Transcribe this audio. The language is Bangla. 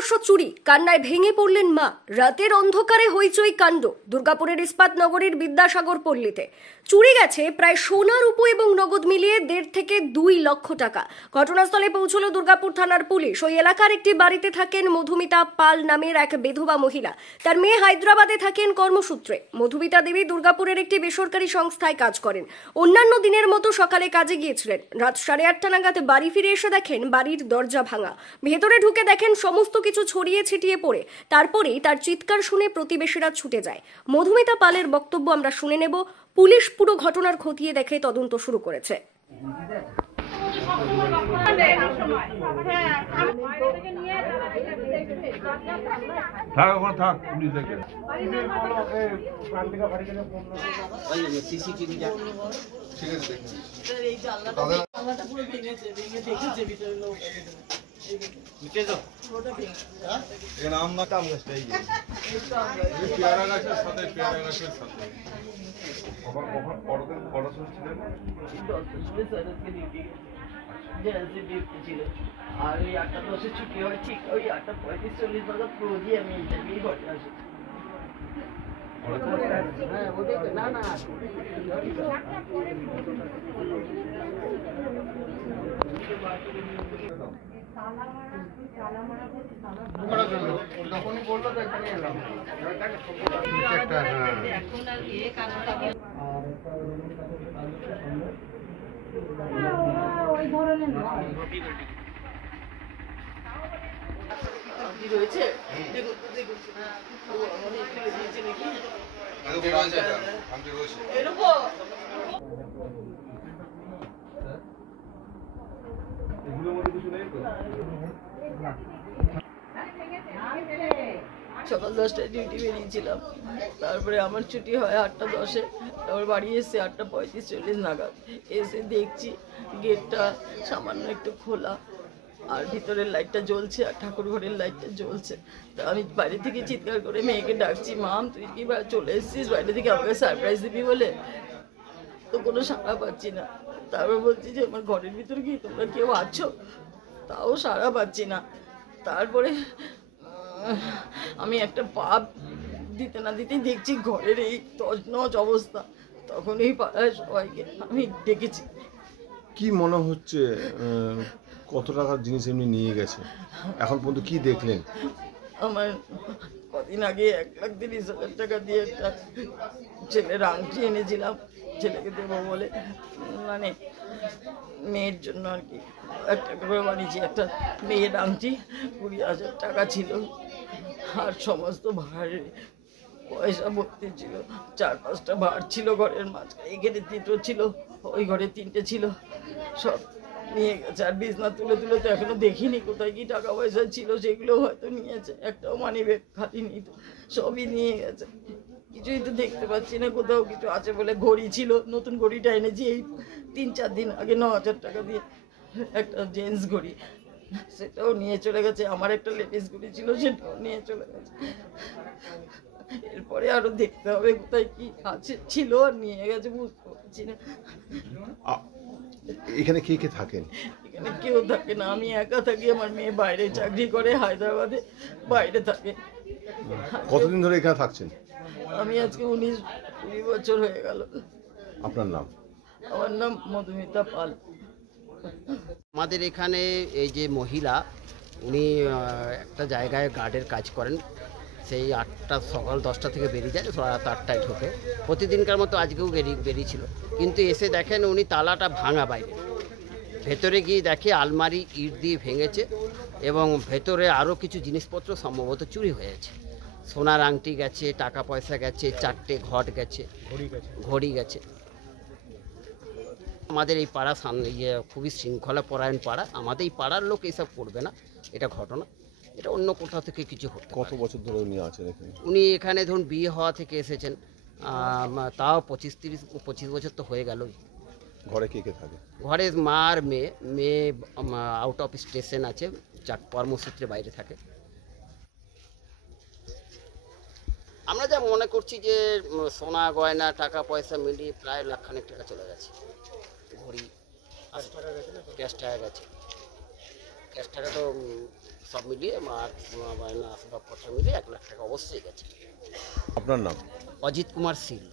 সর্বস্ব চুরি, কান্নায় ভেঙে পড়লেন মা। রাতের অন্ধকারে হইচই কাণ্ড দুর্গাপুরের ইস্পাত নগরীর বিদ্যাসাগর পল্লীতে। চুরি গেছে প্রায় সোনা রূপো এবং নগদ মিলিয়ে 1.5 থেকে 2 লক্ষ টাকা। ঘটনাস্থলে পৌঁছলো দুর্গাপুর থানার পুলিশ। ওই এলাকার একটি বাড়িতে থাকেন মধুমিতা পাল নামের এক বিধবা মহিলা। তার মেয়ে হায়দ্রাবাদে থাকেন কর্মসূত্রে। মধুমিতা দেবী দুর্গাপুরের একটি বেসরকারি সংস্থায় কাজ করেন। অন্যান্য দিনের মতো সকালে কাজে গিয়েছিলেন। রাত 8:30 নাগাদ বাড়ি ফিরে এসে দেখেন বাড়ির দরজা ভাঙা। ভেতরে ঢুকে দেখেন সমস্ত কিছু ছড়িয়ে ছিটিয়ে পড়ে। তারপরেই তার চিৎকার শুনে প্রতিবেশীরা ছুটে যায়। মধুমিতা পালের বক্তব্য আমরা শুনে নেব। পুলিশ পুরো ঘটনার খতিয়ে দেখে তদন্ত শুরু করেছে। আর ওই 8:10 ছুটি হয়, ঠিক ওই 8:35-40 নাগাদ রোজই আমি ইন্টারভিউ ঘরে আসি। না না তখনই বললো তো এখানে এলাম। রয়েছে দেখুন দেখুন দিয়েছে নাকি সকাল 10টায় ডিউটি বেরিয়েছিলাম। তারপরে আমার ছুটি হয় 8:10-এ। তারপর বাড়ি এসে 8:35-40 নাগাদ এসে দেখছি গেটটা সামান্য একটু খোলা আর ভিতরের লাইটটা জ্বলছে আর ঠাকুর ঘরের লাইটটা জ্বলছে। তা আমি বাইরে থেকে চিৎকার করে মেয়েকে ডাকছি, মাম তুই কি চলে এসেছিস বাইরে থেকে আমাকে সারপ্রাইজ দিবি বলে? তো কোনো সাড়া পাচ্ছি না। তারপর বলছি যে আমার ঘরের ভিতরে কি তোমরা কেউ আছো? তাও সাড়া পাচ্ছি না। তারপরে আমি একটা পা দিতে না দিতেই দেখছি ঘরের এই তছনছ অবস্থা। তখন এই পাড়ায় সবাইকে আমি ডেকেছি। কি মনে হচ্ছে কত টাকার জিনিস এমনি নিয়ে গেছে? এখন পর্যন্ত কি দেখলেন? আমার কদিন আগে 1,30,000 টাকা দিয়ে একটা ছেলের আংটি এনেছিলাম ছেলেকে দেবো বলে, মানে মেয়ের জন্য আর কি। একটা করে বানিয়েছি একটা মেয়ের আংটি, 20,000 টাকা ছিল আর সমস্ত ভাড়ের পয়সা ভর্তি ছিল। 4-5টা ভাড় ছিল ঘরের মাঝখানে, এখানে 3টো ছিল, ওই ঘরে 3টে ছিল, সব নিয়ে গেছে। আর বিছনা তুলে তুলে তো এখনো দেখিনি কোথায় কি টাকা পয়সা ছিল, সেগুলো হয়তো নিয়েছে। একটাও মানি ব্যাগ খালি নেই, তো সবই নিয়ে গেছে। কিছুই তো দেখতে পাচ্ছি না কোথাও কিছু আছে বলে। ঘড়ি ছিল, নতুন ঘড়িটা এনেছি এই 3-4 দিন আগে 9,000 টাকা দিয়ে, একটা জেন্টস ঘড়ি, সেটাও নিয়ে চলে গেছে। আমার একটা লেডিস ঘড়ি ছিল, সেটাও নিয়ে চলে গেছে। এরপরে আরো দেখতে হবে কোথায় কি আছে, ছিল আর নিয়ে গেছে, বুঝতে পারছি না। এখানে কে কে থাকেন? এখানে কেউ থাকে না, আমি একা থাকি। আমার মেয়ে বাইরে চাকরি করে, হায়দ্রাবাদে বাইরে থাকে। কতদিন ধরে এখানে থাকছেন? আমি আজকে 19-20 বছর হয়ে গেল। আপনার নাম? আমার নাম মধুমিতা পাল। আমাদের এখানে এই যে মহিলা, উনি একটা জায়গায় গার্ডের কাজ করেন। সেই সকাল 10টা থেকে বেরিয়ে যায়, রাত 8টায় ঢোকে। প্রতিদিনকার মতো আজকেও বেরিয়েছিল, কিন্তু এসে দেখেন উনি তালাটা ভাঙা বাইরে। ভেতরে গিয়ে দেখে আলমারি ইট দিয়ে ভেঙেছে এবং ভেতরে আরও কিছু জিনিসপত্র সম্ভবত চুরি হয়েছে। সোনার আংটি গেছে, টাকা পয়সা গেছে, 4টে ঘট গেছে, ঘড়ি গেছে। আমাদের এই পাড়া খুবই শৃঙ্খলা পরায়ণ পাড়া। আমাদের এই পাড়ার লোক এইসব করবে না, এটা ঘটনা। এটা অন্য কোথাও থেকে কিছু হতো। কত বছর ধরে উনি আছেন এখানে? উনি এখানে ধরুন বিয়ে হওয়া থেকে এসেছেন, তাও 25 বছর তো হয়ে গেল। ঘরে কে কে থাকে? ঘরে মা আর মেয়ে আউট অফ স্টেশন আছে, কর্মসূত্রে বাইরে থাকে। আমরা যা মনে করছি যে সোনা গয়না টাকা পয়সা মিলিয়ে প্রায় 1.5 লাখ টাকা চলে গেছে। ঘড়ি, ক্যাশ টাকা গেছে। ক্যাশ টাকা তো সব মিলিয়ে মার সোনা বায়না আসবাবপত্র মিলিয়ে 1 লাখ টাকা অবশ্যই গেছে। আপনার নাম? অজিত কুমার শীল।